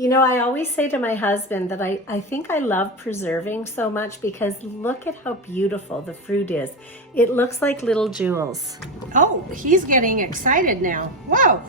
You know, I always say to my husband that I think I love preserving so much because look at how beautiful the fruit is. It looks like little jewels. Oh, he's getting excited now. Whoa!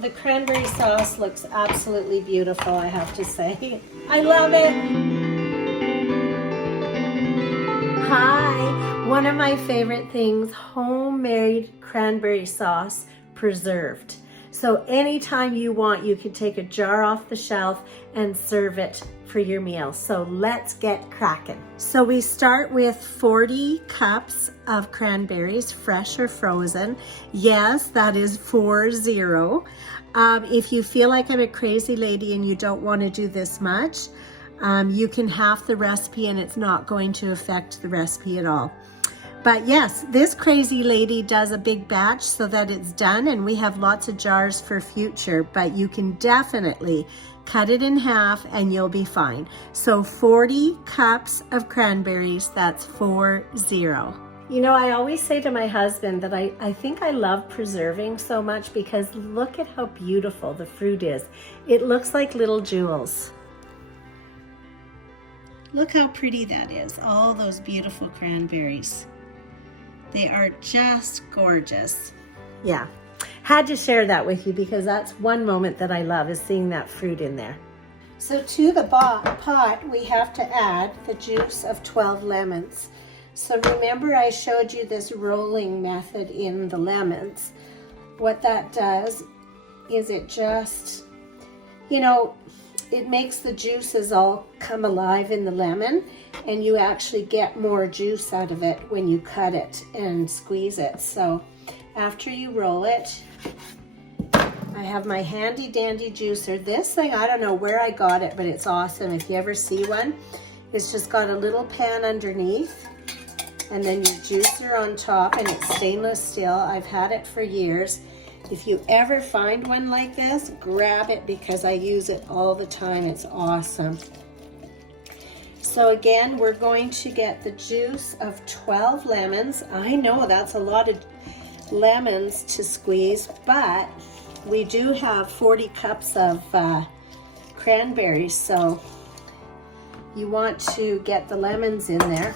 The cranberry sauce looks absolutely beautiful, I have to say. I love it. Hi, one of my favorite things, homemade cranberry sauce preserved. So anytime you want, you can take a jar off the shelf and serve it for your meal. So let's get cracking. So we start with 40 cups of cranberries, fresh or frozen. Yes, that is 40. If you feel like I'm a crazy lady and you don't want to do this much, you can half the recipe and it's not going to affect the recipe at all. But yes, this crazy lady does a big batch so that it's done, and we have lots of jars for future, but you can definitely cut it in half and you'll be fine. So 40 cups of cranberries, that's 40. You know, I always say to my husband that I think I love preserving so much because look at how beautiful the fruit is. It looks like little jewels. Look how pretty that is, all those beautiful cranberries. They are just gorgeous. Yeah, had to share that with you because that's one moment that I love, is seeing that fruit in there. So to the pot, we have to add the juice of 12 lemons. So remember I showed you this rolling method in the lemons. What that does is it just, you know, it makes the juices all come alive in the lemon, and you actually get more juice out of it when you cut it and squeeze it. So after you roll it, I have my handy dandy juicer. This thing, I don't know where I got it, but it's awesome. If you ever see one, it's just got a little pan underneath and then your juicer on top, and it's stainless steel. I've had it for years. If you ever find one like this, grab it because I use it all the time. It's awesome. So again, we're going to get the juice of 12 lemons. I know that's a lot of lemons to squeeze, but we do have 40 cups of cranberries, so you want to get the lemons in there.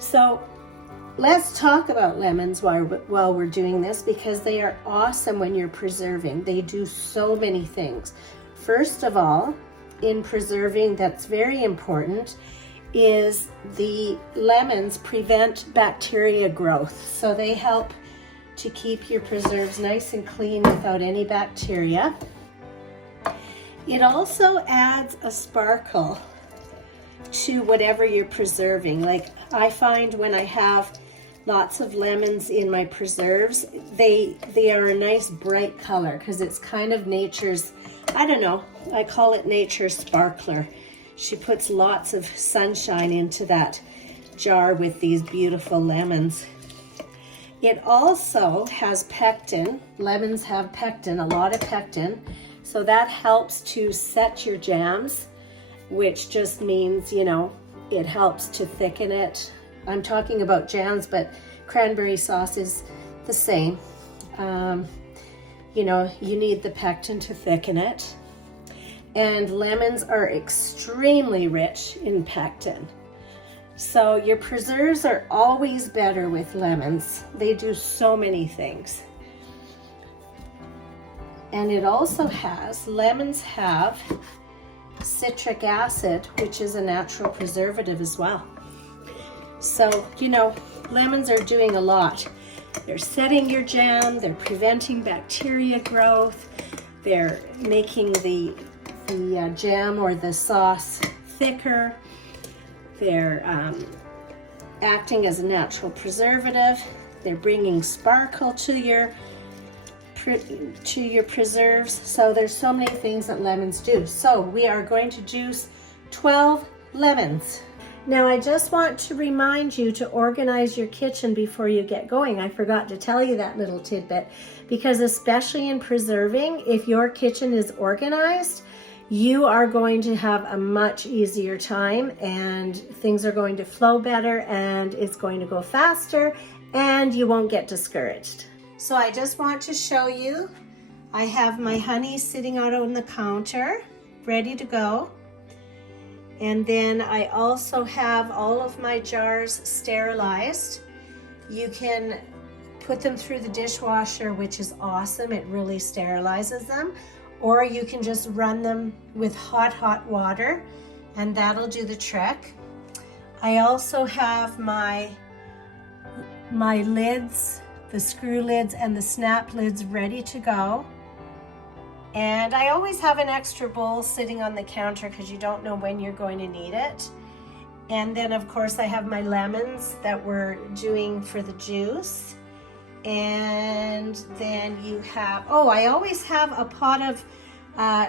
So let's talk about lemons while we're doing this, because they are awesome when you're preserving. They do so many things. First of all, in preserving, that's very important, is the lemons prevent bacteria growth. So they help to keep your preserves nice and clean without any bacteria. It also adds a sparkle to whatever you're preserving. Like I find when I have lots of lemons in my preserves, they are a nice bright color because it's kind of nature's, I don't know, I call it nature's sparkler. She puts lots of sunshine into that jar with these beautiful lemons. It also has pectin. Lemons have pectin, a lot of pectin, so that helps to set your jams, which just means, you know, it helps to thicken it. I'm talking about jams, but cranberry sauce is the same. You know, you need the pectin to thicken it. And lemons are extremely rich in pectin. So your preserves are always better with lemons. They do so many things. And it also has, lemons have citric acid, which is a natural preservative as well. So, you know, lemons are doing a lot. They're setting your jam, they're preventing bacteria growth, they're making the jam or the sauce thicker, they're acting as a natural preservative, they're bringing sparkle to your preserves. So there's so many things that lemons do. So we are going to juice 12 lemons. Now I just want to remind you to organize your kitchen before you get going. I forgot to tell you that little tidbit, because especially in preserving, if your kitchen is organized, you are going to have a much easier time and things are going to flow better and it's going to go faster and you won't get discouraged. So I just want to show you I have my honey sitting out on the counter, ready to go. And then I also have all of my jars sterilized. You can put them through the dishwasher, which is awesome. It really sterilizes them. Or you can just run them with hot water, and that'll do the trick. I also have my lids, the screw lids and the snap lids ready to go. And I always have an extra bowl sitting on the counter because you don't know when you're going to need it. And then of course I have my lemons that we're doing for the juice. And then you have, oh, I always have a pot of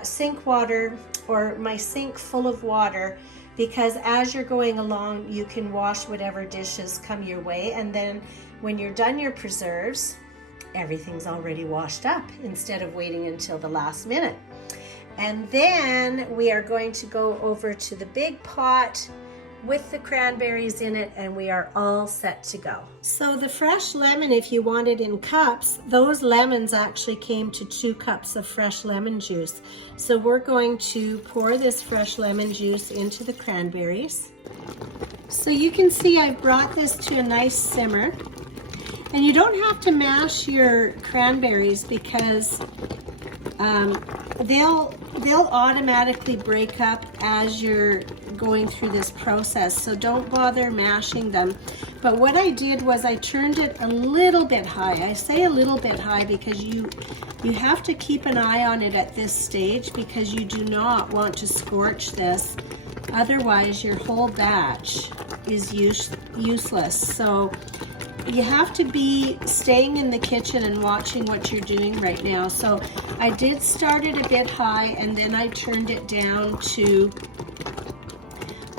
sink water, or my sink full of water, because as you're going along you can wash whatever dishes come your way, and then when you're done your preserves, everything's already washed up instead of waiting until the last minute. And then we are going to go over to the big pot with the cranberries in it, and we are all set to go. So the fresh lemon, if you want it in cups, those lemons actually came to 2 cups of fresh lemon juice. So we're going to pour this fresh lemon juice into the cranberries. So you can see I brought this to a nice simmer. And you don't have to mash your cranberries because they'll automatically break up as you're going through this process. So don't bother mashing them. But what I did was I turned it a little bit high. I say a little bit high because you have to keep an eye on it at this stage, because you do not want to scorch this. Otherwise your whole batch is useless. So you have to be staying in the kitchen and watching what you're doing right now. So I did start it a bit high, and then I turned it down to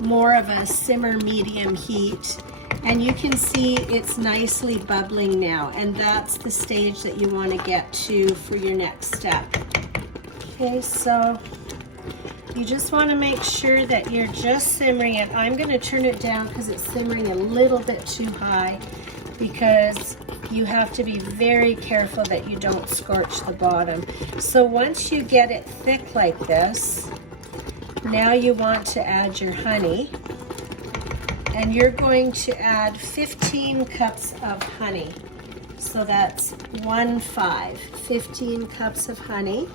more of a simmer medium heat. And you can see it's nicely bubbling now, and that's the stage that you want to get to for your next step. Okay, so you just want to make sure that you're just simmering it. I'm going to turn it down because it's simmering a little bit too high, because you have to be very careful that you don't scorch the bottom. So once you get it thick like this, now you want to add your honey, and you're going to add 15 cups of honey. So that's 15 cups of honey.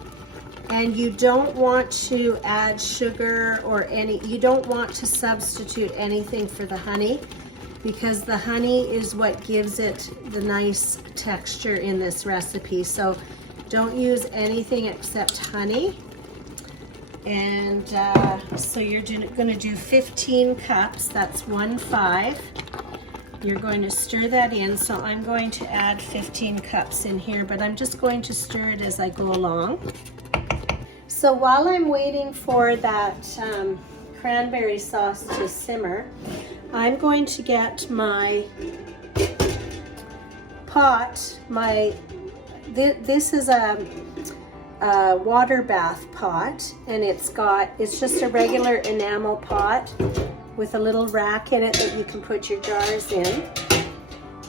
And you don't want to add sugar or you don't want to substitute anything for the honey, because the honey is what gives it the nice texture in this recipe. So don't use anything except honey. And so you're going to do 15 cups, that's 15. You're going to stir that in. So I'm going to add 15 cups in here, but I'm just going to stir it as I go along. So while I'm waiting for that cranberry sauce to simmer, I'm going to get my pot. This is a water bath pot, and it's just a regular enamel pot with a little rack in it that you can put your jars in,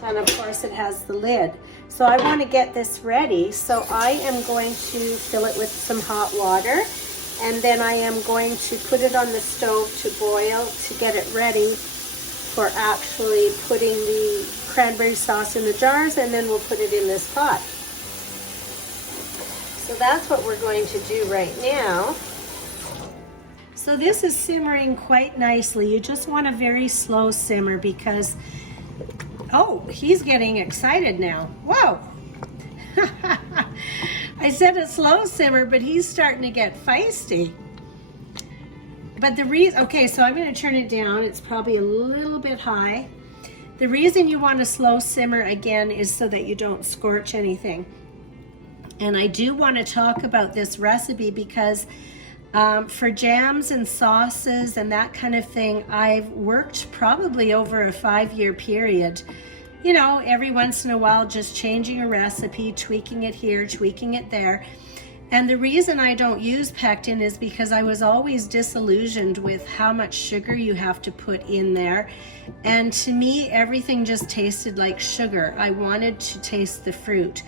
and of course it has the lid. So I want to get this ready, so I am going to fill it with some hot water, and then I am going to put it on the stove to boil to get it ready for actually putting the cranberry sauce in the jars, and then we'll put it in this pot. So that's what we're going to do right now. So this is simmering quite nicely. You just want a very slow simmer, because, oh, he's getting excited now. Whoa! I said a slow simmer, but he's starting to get feisty. But the reason, okay, so I'm going to turn it down. It's probably a little bit high. The reason you want a slow simmer again is so that you don't scorch anything. And I do want to talk about this recipe because for jams and sauces and that kind of thing, I've worked probably over a 5-year period. You know, every once in a while, just changing a recipe, tweaking it here, tweaking it there. And the reason I don't use pectin is because I was always disillusioned with how much sugar you have to put in there. And to me, everything just tasted like sugar. I wanted to taste the fruit.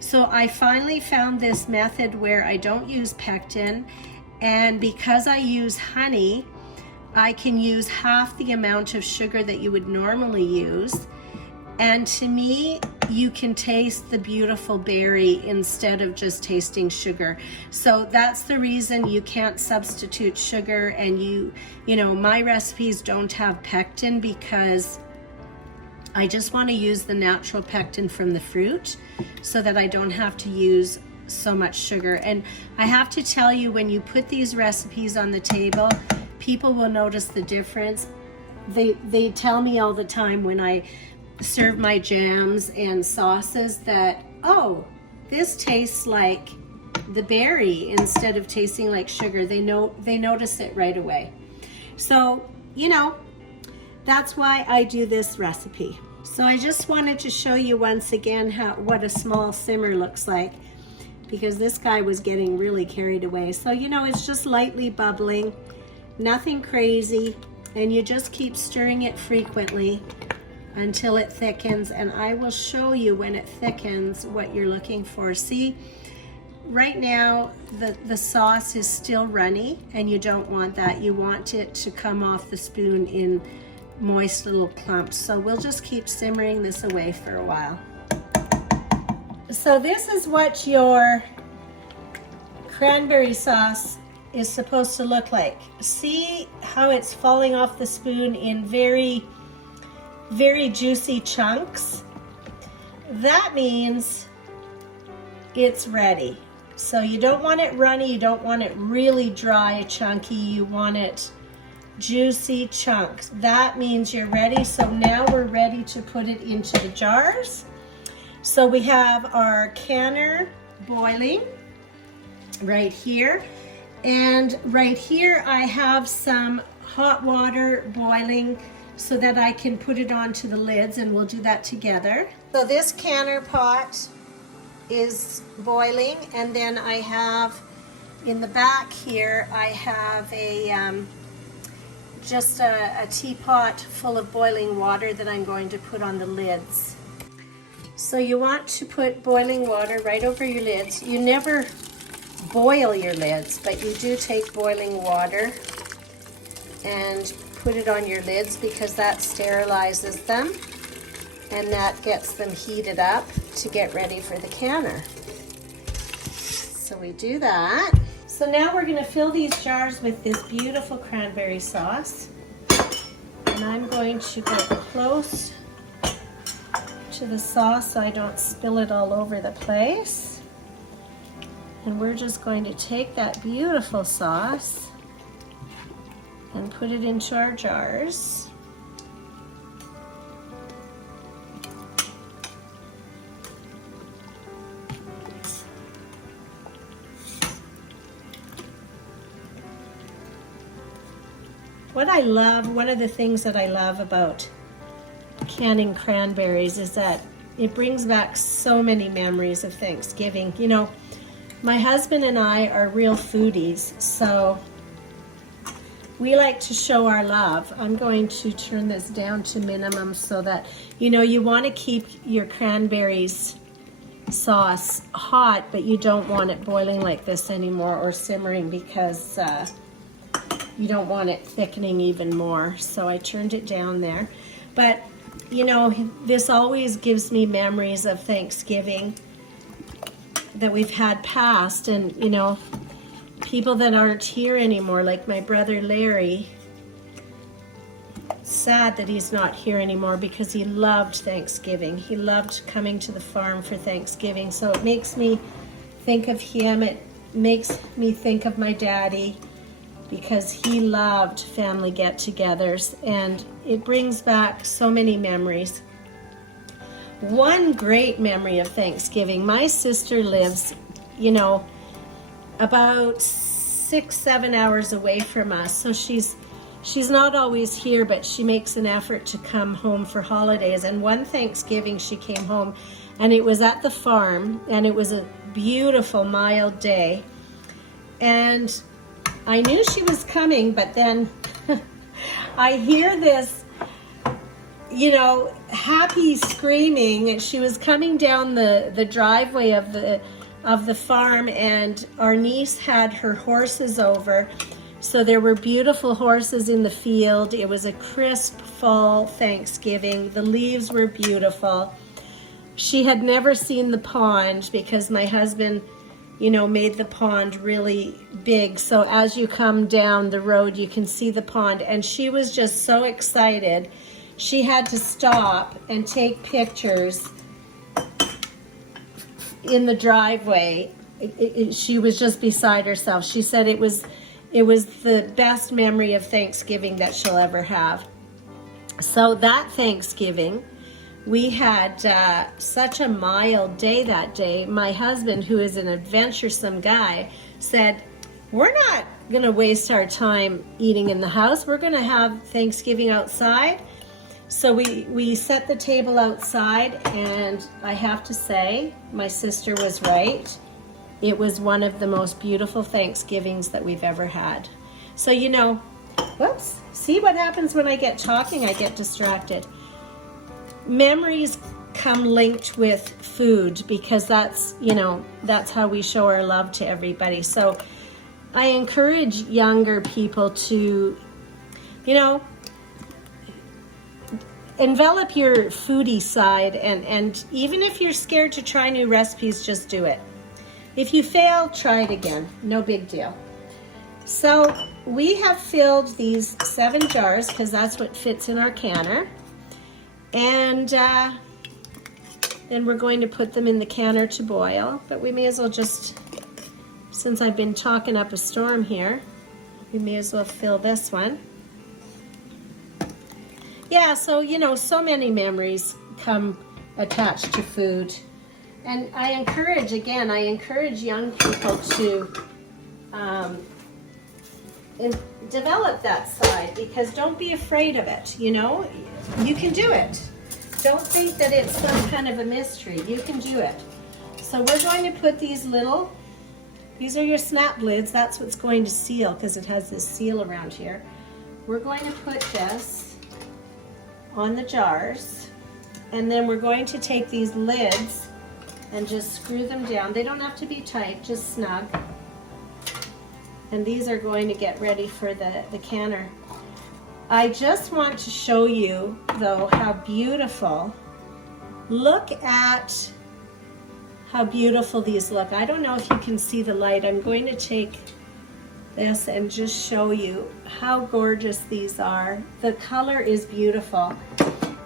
So I finally found this method where I don't use pectin, and because I use honey, I can use half the amount of sugar that you would normally use. And to me, you can taste the beautiful berry instead of just tasting sugar. So that's the reason you can't substitute sugar. And you know, my recipes don't have pectin because I just want to use the natural pectin from the fruit so that I don't have to use so much sugar. And I have to tell you, when you put these recipes on the table, people will notice the difference. They tell me all the time when I serve my jams and sauces that, oh, this tastes like the berry instead of tasting like sugar. They notice it right away. So, you know, that's why I do this recipe. So I just wanted to show you once again what a small simmer looks like, because this guy was getting really carried away. So, you know, it's just lightly bubbling, nothing crazy, and you just keep stirring it frequently until it thickens. And I will show you when it thickens what you're looking for. See, right now the sauce is still runny, and you don't want that. You want it to come off the spoon in moist little clumps. So we'll just keep simmering this away for a while. So this is what your cranberry sauce is supposed to look like. See how it's falling off the spoon in very, very juicy chunks? That means it's ready. So you don't want it runny, you don't want it really dry, chunky, you want it juicy chunks. That means you're ready. So now we're ready to put it into the jars. So we have our canner boiling right here, and right here I have some hot water boiling so that I can put it onto the lids, and we'll do that together. So this canner pot is boiling, and then I have in the back here, I have just a teapot full of boiling water that I'm going to put on the lids. So you want to put boiling water right over your lids. You never boil your lids, but you do take boiling water and put it on your lids, because that sterilizes them and that gets them heated up to get ready for the canner. So we do that. So now we're going to fill these jars with this beautiful cranberry sauce, and I'm going to go close to the sauce so I don't spill it all over the place. And we're just going to take that beautiful sauce and put it into our jars. What I love, one of the things that I love about canning cranberries is that it brings back so many memories of Thanksgiving. You know, my husband and I are real foodies, so we like to show our love. I'm going to turn this down to minimum so that, you know, you want to keep your cranberries sauce hot, but you don't want it boiling like this anymore or simmering, because you don't want it thickening even more. So I turned it down there. But, you know, this always gives me memories of Thanksgiving that we've had past, and, you know, people that aren't here anymore, like my brother Larry. Sad that he's not here anymore, because he loved Thanksgiving. He loved coming to the farm for Thanksgiving. So it makes me think of him. It makes me think of my daddy, because he loved family get-togethers, and it brings back so many memories. One great memory of Thanksgiving, my sister lives, you know, about 6-7 hours away from us, so she's not always here, but she makes an effort to come home for holidays. And one Thanksgiving she came home, and it was at the farm, and it was a beautiful mild day, and I knew she was coming, but then I hear this, you know, happy screaming. And she was coming down the driveway of the farm, and our niece had her horses over. So there were beautiful horses in the field. It was a crisp fall Thanksgiving. The leaves were beautiful. She had never seen the pond because my husband, you know, made the pond really big. So as you come down the road, you can see the pond. And she was just so excited. She had to stop and take pictures in the driveway. She was just beside herself. She said it was the best memory of Thanksgiving that she'll ever have. So that Thanksgiving, we had such a mild day that day. My husband, who is an adventuresome guy, said, we're not going to waste our time eating in the house. We're going to have Thanksgiving outside. So we set the table outside, and I have to say, my sister was right. It was one of the most beautiful Thanksgivings that we've ever had. So, you know, whoops, see what happens when I get talking? I get distracted. Memories come linked with food because that's, you know, that's how we show our love to everybody. So I encourage younger people to, you know, envelop your foodie side, and even if you're scared to try new recipes, just do it. If you fail, try it again. No big deal. So we have filled these 7 jars because that's what fits in our canner. And then we're going to put them in the canner to boil. But we may as well just, since I've been talking up a storm here, we may as well fill this one. Yeah, so, you know, so many memories come attached to food. And I encourage young people to develop that side, because don't be afraid of it, you know? You can do it. Don't think that it's some kind of a mystery. You can do it. So we're going to put these are your snap lids. That's what's going to seal because it has this seal around here. We're going to put this on the jars, and then we're going to take these lids and just screw them down. They don't have to be tight, just snug. And these are going to get ready for the canner. I just want to show you, though, how beautiful. Look at how beautiful these look. I don't know if you can see the light. I'm going to take this and just show you how gorgeous these are. The color is beautiful.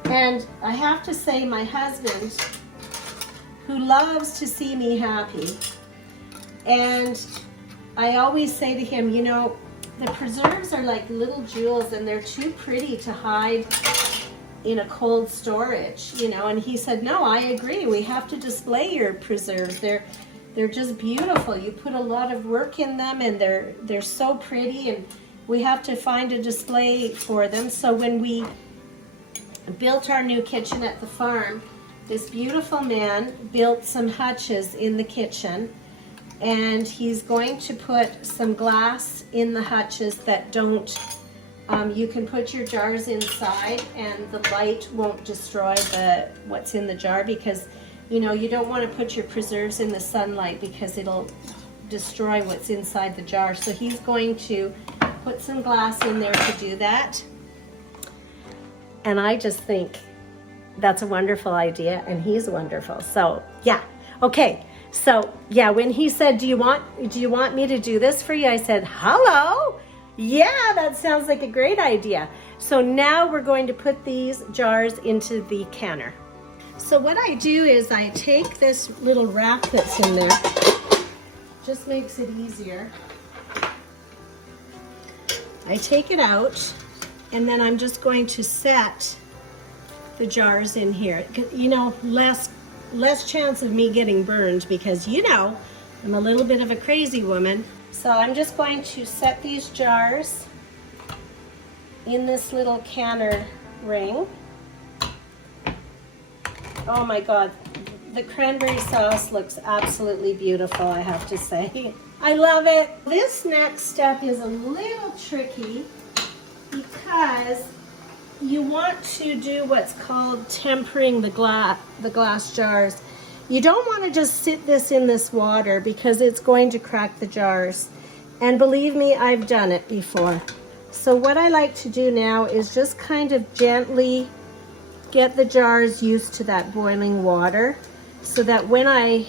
And I have to say, my husband, who loves to see me happy, and I always say to him, you know, the preserves are like little jewels and they're too pretty to hide in a cold storage, you know. And he said, no, I agree. We have to display your preserves. They're just beautiful. You put a lot of work in them, and they're so pretty, and we have to find a display for them. So when we built our new kitchen at the farm, this beautiful man built some hutches in the kitchen, and he's going to put some glass in the hutches that don't, you can put your jars inside and the light won't destroy what's in the jar, because, you know, you don't want to put your preserves in the sunlight because it'll destroy what's inside the jar. So he's going to put some glass in there to do that. And I just think that's a wonderful idea, and he's wonderful. So yeah, okay. So yeah, when he said, do you want me to do this for you? I said, hello. Yeah, that sounds like a great idea. So now we're going to put these jars into the canner. So what I do is I take this little wrap that's in there, just makes it easier. I take it out, and then I'm just going to set the jars in here. You know, less chance of me getting burned, because, you know, I'm a little bit of a crazy woman. So I'm just going to set these jars in this little canner ring. Oh my God, the cranberry sauce looks absolutely beautiful, I have to say. I love it. This next step is a little tricky because you want to do what's called tempering the glass jars. You don't want to just sit this in this water because it's going to crack the jars. And believe me, I've done it before. So what I like to do now is just kind of gently get the jars used to that boiling water so that when I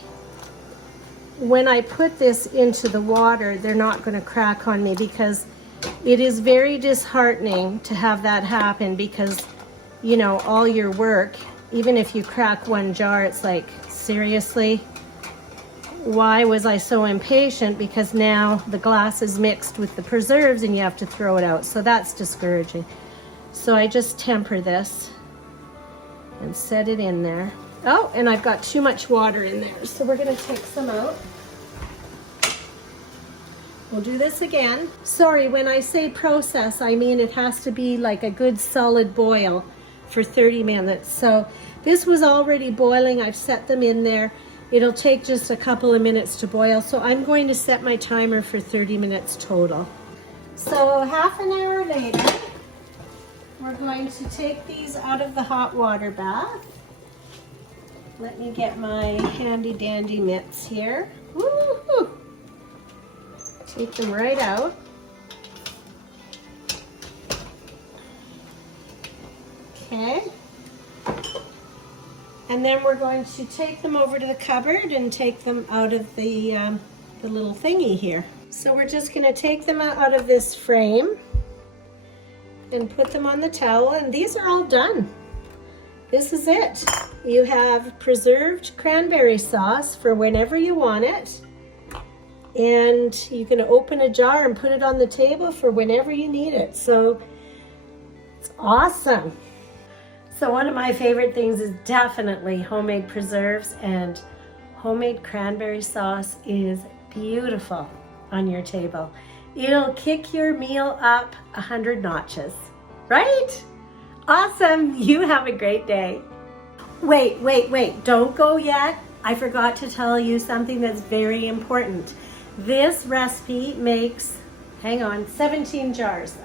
put this into the water, they're not going to crack on me, because it is very disheartening to have that happen, because, you know, all your work, even if you crack one jar, it's like, seriously, why was I so impatient? Because now the glass is mixed with the preserves and you have to throw it out. So that's discouraging. So I just temper this and set it in there. Oh, and I've got too much water in there, so we're going to take some out. We'll do this again. Sorry, when I say process, I mean it has to be like a good solid boil for 30 minutes. So this was already boiling. I've set them in there. It'll take just a couple of minutes to boil. So I'm going to set my timer for 30 minutes total. So half an hour later, we're going to take these out of the hot water bath. Let me get my handy dandy mitts here. Woo-hoo. Take them right out. Okay. And then we're going to take them over to the cupboard and take them out of the little thingy here. So we're just going to take them out of this frame and put them on the towel, and these are all done. This is it. You have preserved cranberry sauce for whenever you want it. And you can open a jar and put it on the table for whenever you need it. So it's awesome. So one of my favorite things is definitely homemade preserves, and homemade cranberry sauce is beautiful on your table. It'll kick your meal up 100 notches, right? Awesome. You have a great day. Wait, don't go yet. I forgot to tell you something that's very important. This recipe makes, 17 jars.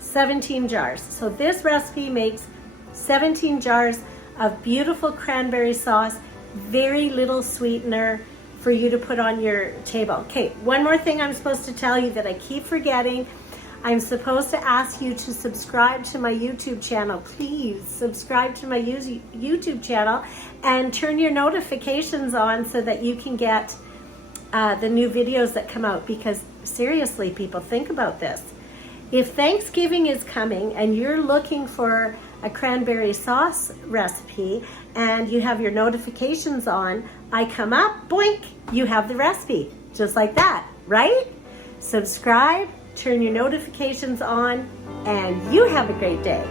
17 jars. So this recipe makes 17 jars of beautiful cranberry sauce, very little sweetener for you to put on your table. Okay, one more thing I'm supposed to tell you that I keep forgetting. I'm supposed to ask you to subscribe to my YouTube channel. Please subscribe to my YouTube channel and turn your notifications on so that you can get the new videos that come out, because seriously, people, think about this. If Thanksgiving is coming and you're looking for a cranberry sauce recipe and you have your notifications on, I come up, boink, you have the recipe, just like that, right? Subscribe, turn your notifications on, and you have a great day.